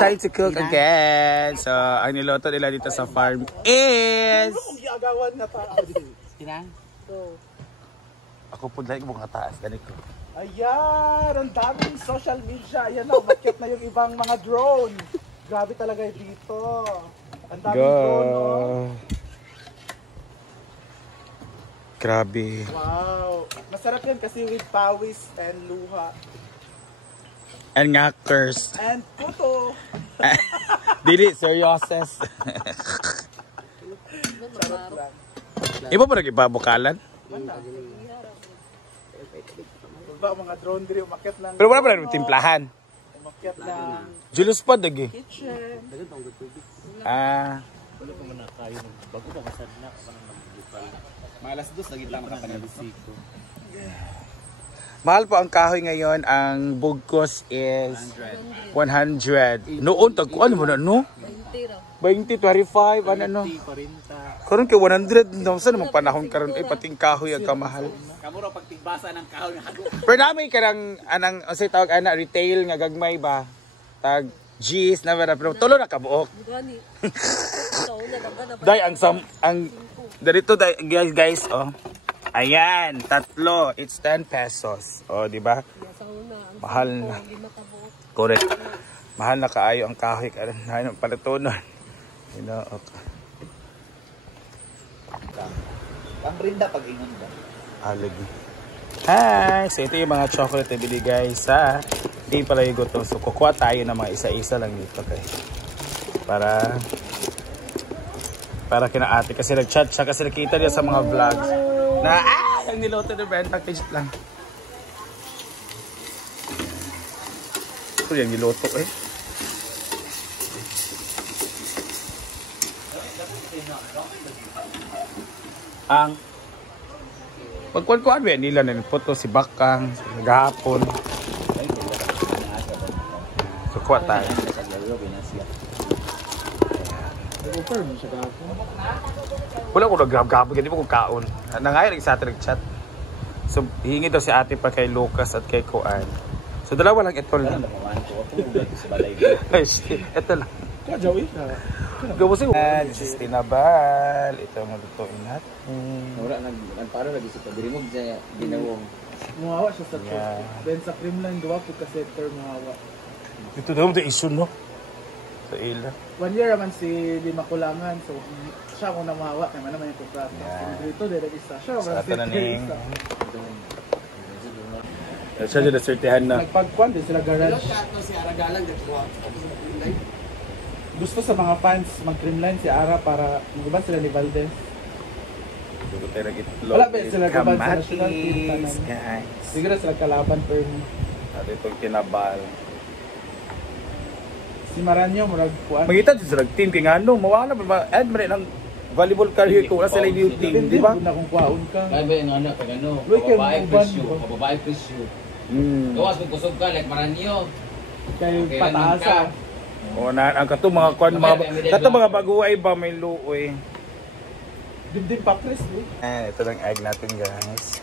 excited to cook again. So, ang niloto nila dito sa farm is... Ako po dahil mga taas. Ganito. Ayan! Ang daming social media. Ayan na, umakyat na yung ibang mga drone. Grabe talaga dito. Ang daming drone, oh. Grabe. Wow. Masarap yan kasi with pawis and luha. And ngackers. And puto. Dili, serioses. Sarap lang. Iba pa nag-ibabukalan? Ba, mga drone diri umakyat lang. Pero wala pa rin timplahan. Umakyat lang. Julius pa dagi. Kitchen. Ah. Wala pa man kayo bago pa kasad na ka nang magbukal. Malas dos lagi lang ka na bisiko. Mahal po ang kahoy ngayon. Ang bugkos is 100. Noon, tagkuan mo na, no? 20, 25, ano, no? 40. Karon kay 100. Saan naman panahon karon ay pating kahoy ang kamahal. Kamuro pag tigbasa ng kahoy nga hago. Pero namin ka ng, anang, say tawag, ana, retail nga gagmay ba? Tag, G's, na meron. Pero tulo na kabuok. Day, darito, guys, oh. Ayan, tatlo. It's 10 pesos. O, di ba? Mahal na. Correct. Mahal na kaayo ang kahoy. Ano, palatunon. You know, okay. Pambrinda pag ingon ba? Alagi. Hi! So, ito yung mga chocolate na bili, guys. Sa Team Palahigo to. So, kukuha tayo ng mga isa-isa lang dito, guys. Para kina ate. Kasi nag-chat siya. Kasi nakita niya sa mga vlogs. Na, ang niloto na Brent, package lang. Ito yung niloto eh. Ang pagkuhan-kuhan ba nila na nagpoto si Bakang, naghahapon. So, kuha tayo. Wala ko nag-grab-grab, hindi mo kong kaon. Nangayon sa atin nag-chat. So, hihingi daw si ate pa kay Lucas at kay Kuan. So, dalawa lang ito lang. Ito lang. Gawin siya. This is tinabal. Ito ang lutuin natin. Parang nag-isip pa. Dirimog siya ginawang. Muhawa siya sa truck. Then sa Kremlin, gawa po kasi muhawa. Ito daw ito isun, no? Sa ila. 1 year naman si Lima Kulangan. So, siya kung namahawa. Kaya naman yung kukrata. Dito, dito isa. Siya kung sa tananing. Siya dyan nasertihan na. Nagpagkuhan din sila garage. Gusto sa mga fans mag-Kremlin si Ara para magaban sila ni Valdez. Wala ba sila gaban sa national team? Siguro sila kalaban pero at itong tinabal. Si Maranyo murag kuan. Magita din sila team kay ngano mawala ba ad man ng volleyball career ko sa new team, di ba? Kuna kung kuaon ka. Ay ba yung anak kag ano, babae presyo. Gawas kung kusog ka like Maranyo. Kay pataasa. O na ang kato mga kuan mga baguay ba may luoy. Dimdim pa Chris, And ito lang egg natin, guys.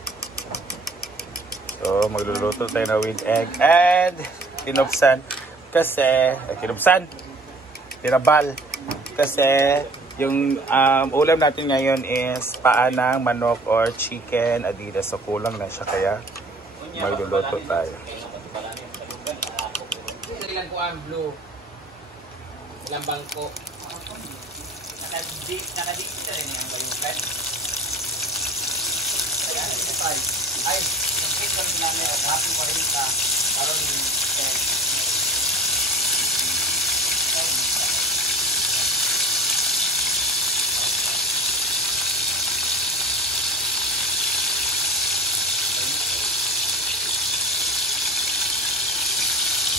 So magluluto tayo na with egg and kinupsan kasi tinabal kasi yung ulam natin ngayon is paa ng manok or chicken adidas, so kulang na siya kaya magluluto tayo. Ilang ko ang blue. Ilang bangko. Nakadik siya rin yung bayukan. Ay, nag-click lang sila may happy pa rin ka. Karoon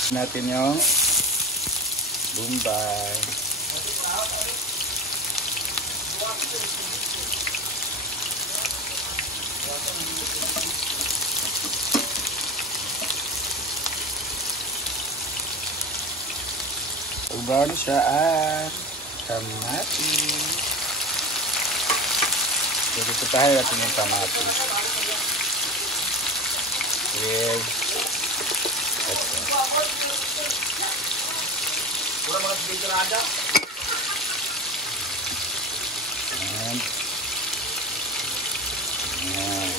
natin yung Bombay. Brown siya at kamatis. So, tutahin natin yung kamatis. With Pura mga speakerada. And, ayan.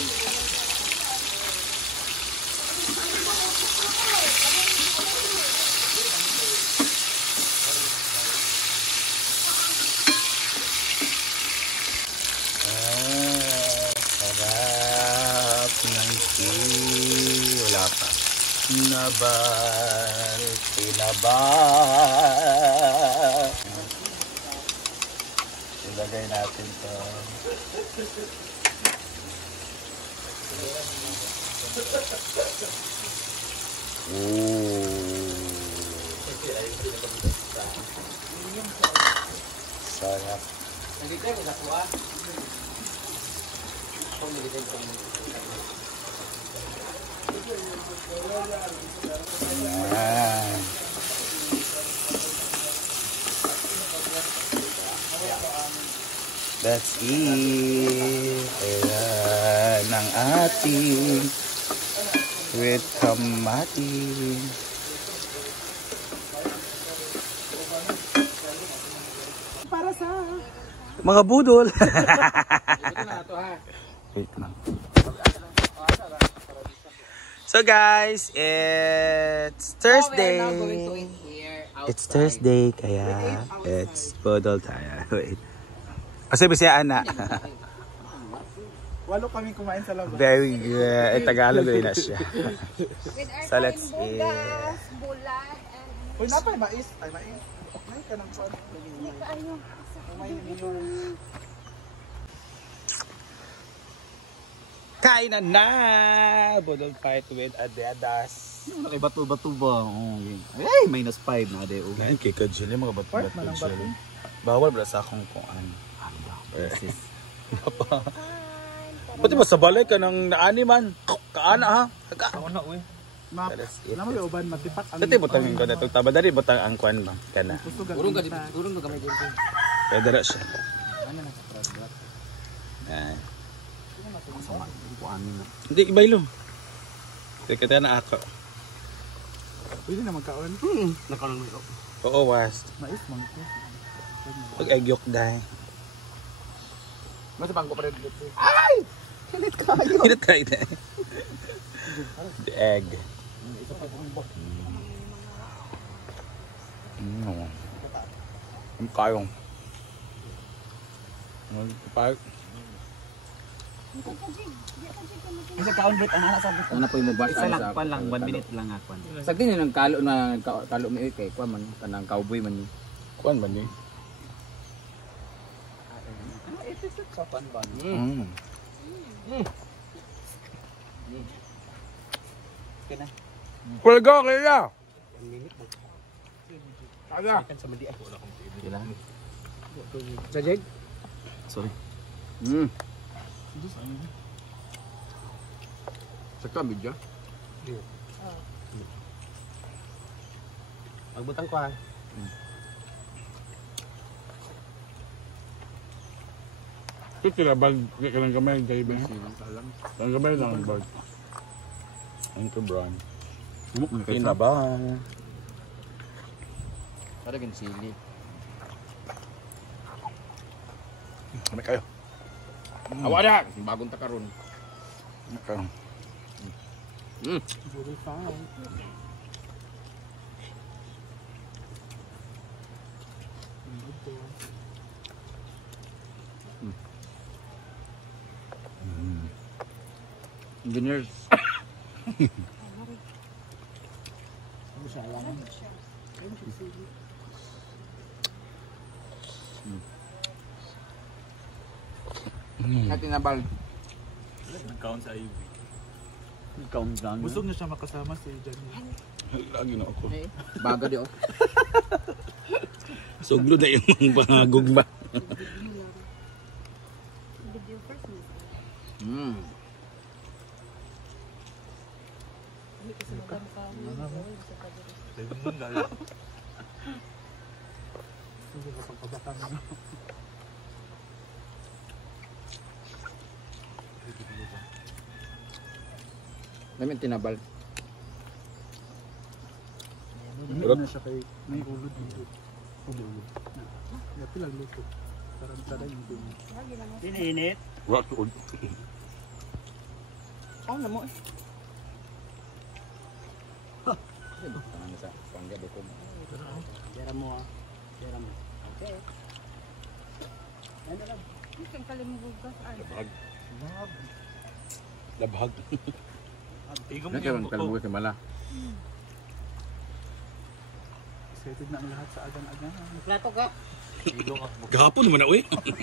Sarap ng tea. Wala pa. Tinabal, tinabal. Ilagay natin to. Sarap. Nagigay ko sa kuha. Ayan. That's it. Ayan ang ating with kamati. Para sa... Mga budol. Wait lang. So guys, it's Thursday. It's Thursday, kaya it's budol tayo. Wait. Kasi bisaya na. Walo kami kumain sa labas. Very good. Ay, Tagalog rin na siya. So let's eat. Bulan, Uy, napay mais. Ay, mais. May ka ng kwan. May ninyo. Kainan na! Budol fight with Adidas. Nakay bato-bato ba? Oh, ay, -5 na ade. Ngayon, kay Kajil, mga Part man ang bato. Bawal ba sa akong kuan? Pati ba sa balay ka ng naani man? Kaana ha? Kaga. Map. Alam mo uban matipak ang. Dati butang ko na itong taba. Dari butang ang kuan ba? Kana. Urong ka kamay dito. Pwede ra siya. Ay. Hindi, ibaylo. Teka na ako. Pwede na magkaon. Nakaroon mo ito. Oo, was. Mais man ko. Pag-egyok dahil. Mas pang ko pa rin dito. Kilit kayo. Hindi tayo na. The egg. Ang kayong. Ang kayong. Kasi kaon bit ang anak sabi. Ano po yung mabasa? Isa lang pa lang, 1 minute lang ako. Sa din yung kalo na kalo mo kay kuan man kanang cowboy man ni. Kuan ba niya? Sa panban. Pulgo kaya! Aga. Sa jeg? Sorry. Sakta bidya. Magbutang ko ha. Ito kinabal ka ng kamay kayo ba? Ang kamay lang ang bag. Ang to brown. Kinabal. Para gan sili. Kami kayo. Awa na, bagong takaron. Okay. Buri pa. Engineers. Natin nabal. Nag-count sa IV. Nag-count lang. Busog na siya makasama si Janine. Lagi na ako. Baga di oh. Suglo na yung mga pangagog ba? Namin tinabal. na siya kay may ulo dito. Ulo. Dati lang luto. Parang sada yung dumi. Dininit. What? Ano mo eh? Tangan sa pangga dito. Dera mo ah. Dera mo. Okay. Ano lang? Isang kalimugan ay. Labhag. Igom Nagkaroon yung buko. kalbugan sa mala. Excited na ang lahat sa agan-agan. Plato ka. Gahapon naman na, uy. Wait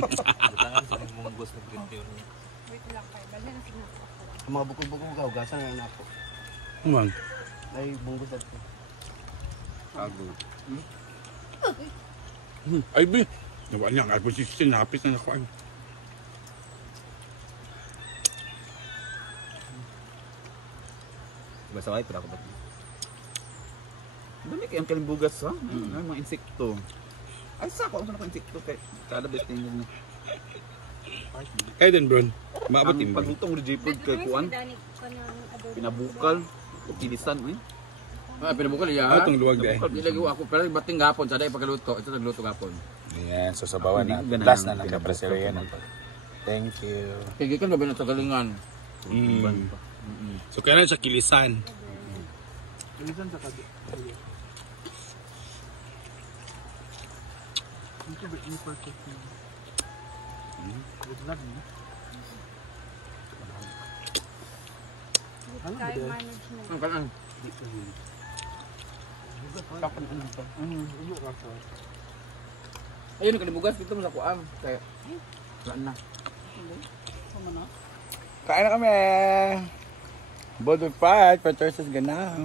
lang kayo. Bali na sinabi ako. Ang mga bukol-bukol ka, hugasan na ako. Umang. Ay, bunggos at ko. Ay, be. Nawa niya, ang iPhone 16, napis na nakuha. Basta kayo, pero ako ba? Dami kayang kalimbugas, ha? Ay, mga insekto. Ay, sako. Ano ka insekto? Kada best thing niya. Kaya din, bro. Maabot yung pagutong rejipod kay Kuan. Pinabukal. Pilisan, eh. Ah, pinabukal iya. Ah, itong luwag eh. Ilagi ako, pero bating gapon, sada pagkaluto. Ito nagluto gapon. Ayan, so sabawan na. Ganun Last ang na lang ka pinabukal Brasilean. ko. Thank you. Kaya kan ba na sa galingan? So, kaya na siya kilisan. Bilisan sa kadi. Ito ba yung perfect thing? Good luck, no? Time management. Ang kanan. Ulo ka sa. Ayun, kalibugas dito mo sa kuang. Kaya, wala na. Kain na kami! Bold with fight for choices ganaw.